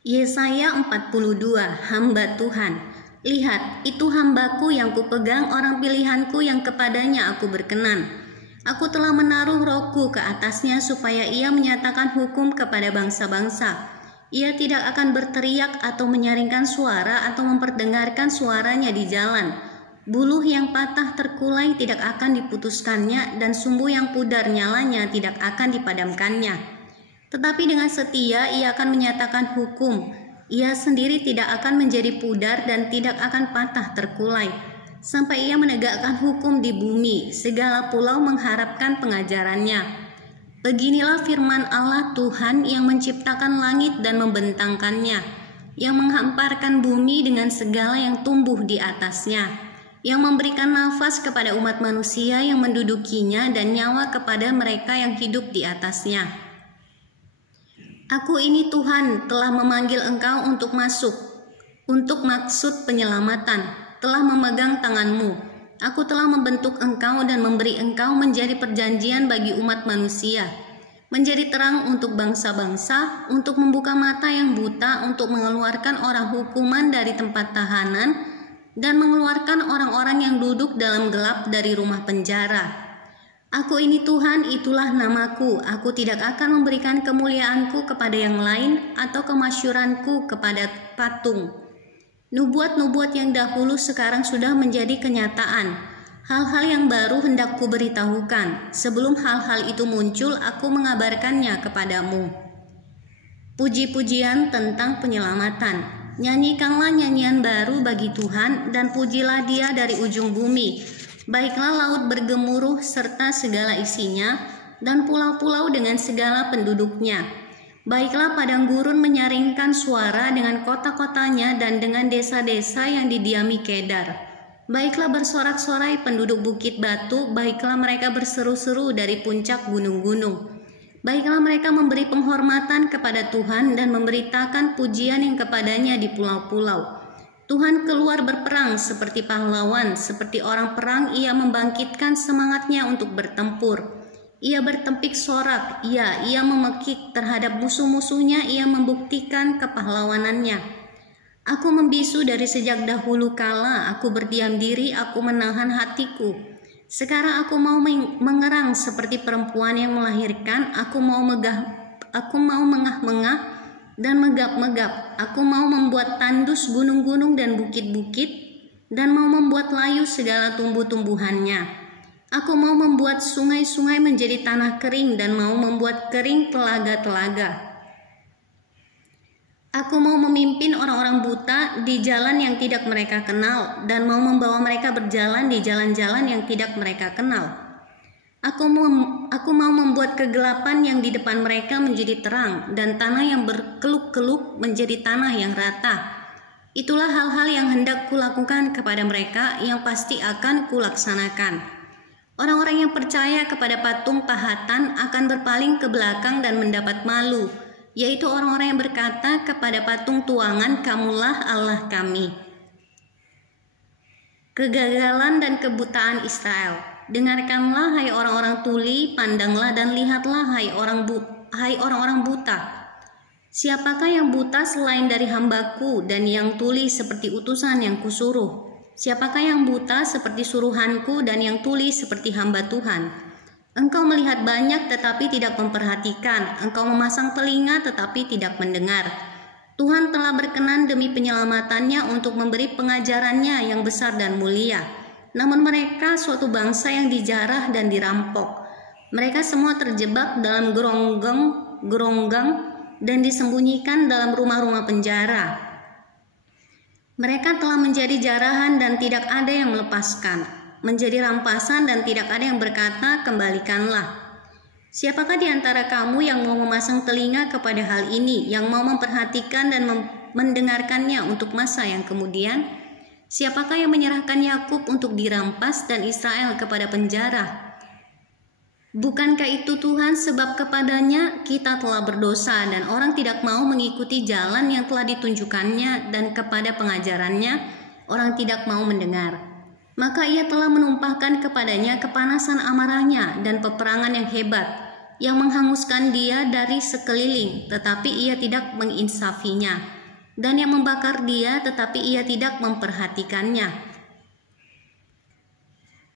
Yesaya 42, hamba Tuhan. Lihat, itu hambaku yang kupegang, orang pilihanku yang kepadanya aku berkenan. Aku telah menaruh rohku ke atasnya supaya ia menyatakan hukum kepada bangsa-bangsa. Ia tidak akan berteriak atau menyaringkan suara atau memperdengarkan suaranya di jalan. Buluh yang patah terkulai tidak akan diputuskannya, dan sumbu yang pudar nyalanya tidak akan dipadamkannya. Tetapi dengan setia ia akan menyatakan hukum. Ia sendiri tidak akan menjadi pudar dan tidak akan patah terkulai, sampai ia menegakkan hukum di bumi. Segala pulau mengharapkan pengajarannya. Beginilah firman Allah Tuhan yang menciptakan langit dan membentangkannya, yang menghamparkan bumi dengan segala yang tumbuh di atasnya, yang memberikan nafas kepada umat manusia yang mendudukinya dan nyawa kepada mereka yang hidup di atasnya. Aku ini Tuhan telah memanggil engkau untuk masuk, untuk maksud penyelamatan, telah memegang tanganmu. Aku telah membentuk engkau dan memberi engkau menjadi perjanjian bagi umat manusia, menjadi terang untuk bangsa-bangsa, untuk membuka mata yang buta, untuk mengeluarkan orang hukuman dari tempat tahanan, dan mengeluarkan orang-orang yang duduk dalam gelap dari rumah penjara. Aku ini Tuhan, itulah namaku. Aku tidak akan memberikan kemuliaanku kepada yang lain atau kemasyuranku kepada patung. Nubuat-nubuat yang dahulu sekarang sudah menjadi kenyataan. Hal-hal yang baru hendak kuberitahukan. Sebelum hal-hal itu muncul, aku mengabarkannya kepadamu. Puji-pujian tentang penyelamatan. Nyanyikanlah nyanyian baru bagi Tuhan dan pujilah Dia dari ujung bumi. Baiklah laut bergemuruh serta segala isinya, dan pulau-pulau dengan segala penduduknya. Baiklah padang gurun menyaringkan suara dengan kota-kotanya dan dengan desa-desa yang didiami Kedar. Baiklah bersorak-sorai penduduk bukit batu, baiklah mereka berseru-seru dari puncak gunung-gunung. Baiklah mereka memberi penghormatan kepada Tuhan dan memberitakan pujian yang kepadanya di pulau-pulau. Tuhan keluar berperang seperti pahlawan, seperti orang perang ia membangkitkan semangatnya untuk bertempur. Ia bertempik sorak, ia memekik terhadap musuh-musuhnya, ia membuktikan kepahlawanannya. Aku membisu dari sejak dahulu kala, aku berdiam diri, aku menahan hatiku. Sekarang aku mau mengerang seperti perempuan yang melahirkan, aku mau mengah-mengah dan megap-megap. Aku mau membuat tandus gunung-gunung dan bukit-bukit, dan mau membuat layu segala tumbuh-tumbuhannya. Aku mau membuat sungai-sungai menjadi tanah kering, dan mau membuat kering telaga-telaga. Aku mau memimpin orang-orang buta di jalan yang tidak mereka kenal, dan mau membawa mereka berjalan di jalan-jalan yang tidak mereka kenal. Aku mau membuat kegelapan yang di depan mereka menjadi terang, dan tanah yang berkeluk-keluk menjadi tanah yang rata. Itulah hal-hal yang hendak kulakukan kepada mereka, yang pasti akan kulaksanakan. Orang-orang yang percaya kepada patung pahatan akan berpaling ke belakang dan mendapat malu, yaitu orang-orang yang berkata kepada patung tuangan, "Kamulah Allah kami." Kegagalan dan kebutaan Israel. Dengarkanlah hai orang-orang tuli, pandanglah dan lihatlah hai orang-orang buta. Siapakah yang buta selain dari hambaku, dan yang tuli seperti utusan yang kusuruh? Siapakah yang buta seperti suruhanku, dan yang tuli seperti hamba Tuhan? Engkau melihat banyak tetapi tidak memperhatikan, engkau memasang telinga tetapi tidak mendengar. Tuhan telah berkenan demi penyelamatannya untuk memberi pengajarannya yang besar dan mulia. Namun mereka suatu bangsa yang dijarah dan dirampok. Mereka semua terjebak dalam geronggang dan disembunyikan dalam rumah-rumah penjara. Mereka telah menjadi jarahan dan tidak ada yang melepaskan, menjadi rampasan dan tidak ada yang berkata, "Kembalikanlah." Siapakah di antara kamu yang mau memasang telinga kepada hal ini, yang mau memperhatikan dan mendengarkannya untuk masa yang kemudian? Siapakah yang menyerahkan Yakub untuk dirampas dan Israel kepada penjara? Bukankah itu Tuhan, sebab kepadanya kita telah berdosa dan orang tidak mau mengikuti jalan yang telah ditunjukkannya, dan kepada pengajarannya orang tidak mau mendengar. Maka ia telah menumpahkan kepadanya kepanasan amarahnya dan peperangan yang hebat. yang menghanguskan dia dari sekeliling, tetapi ia tidak menginsafinya, dan yang membakar dia, tetapi ia tidak memperhatikannya.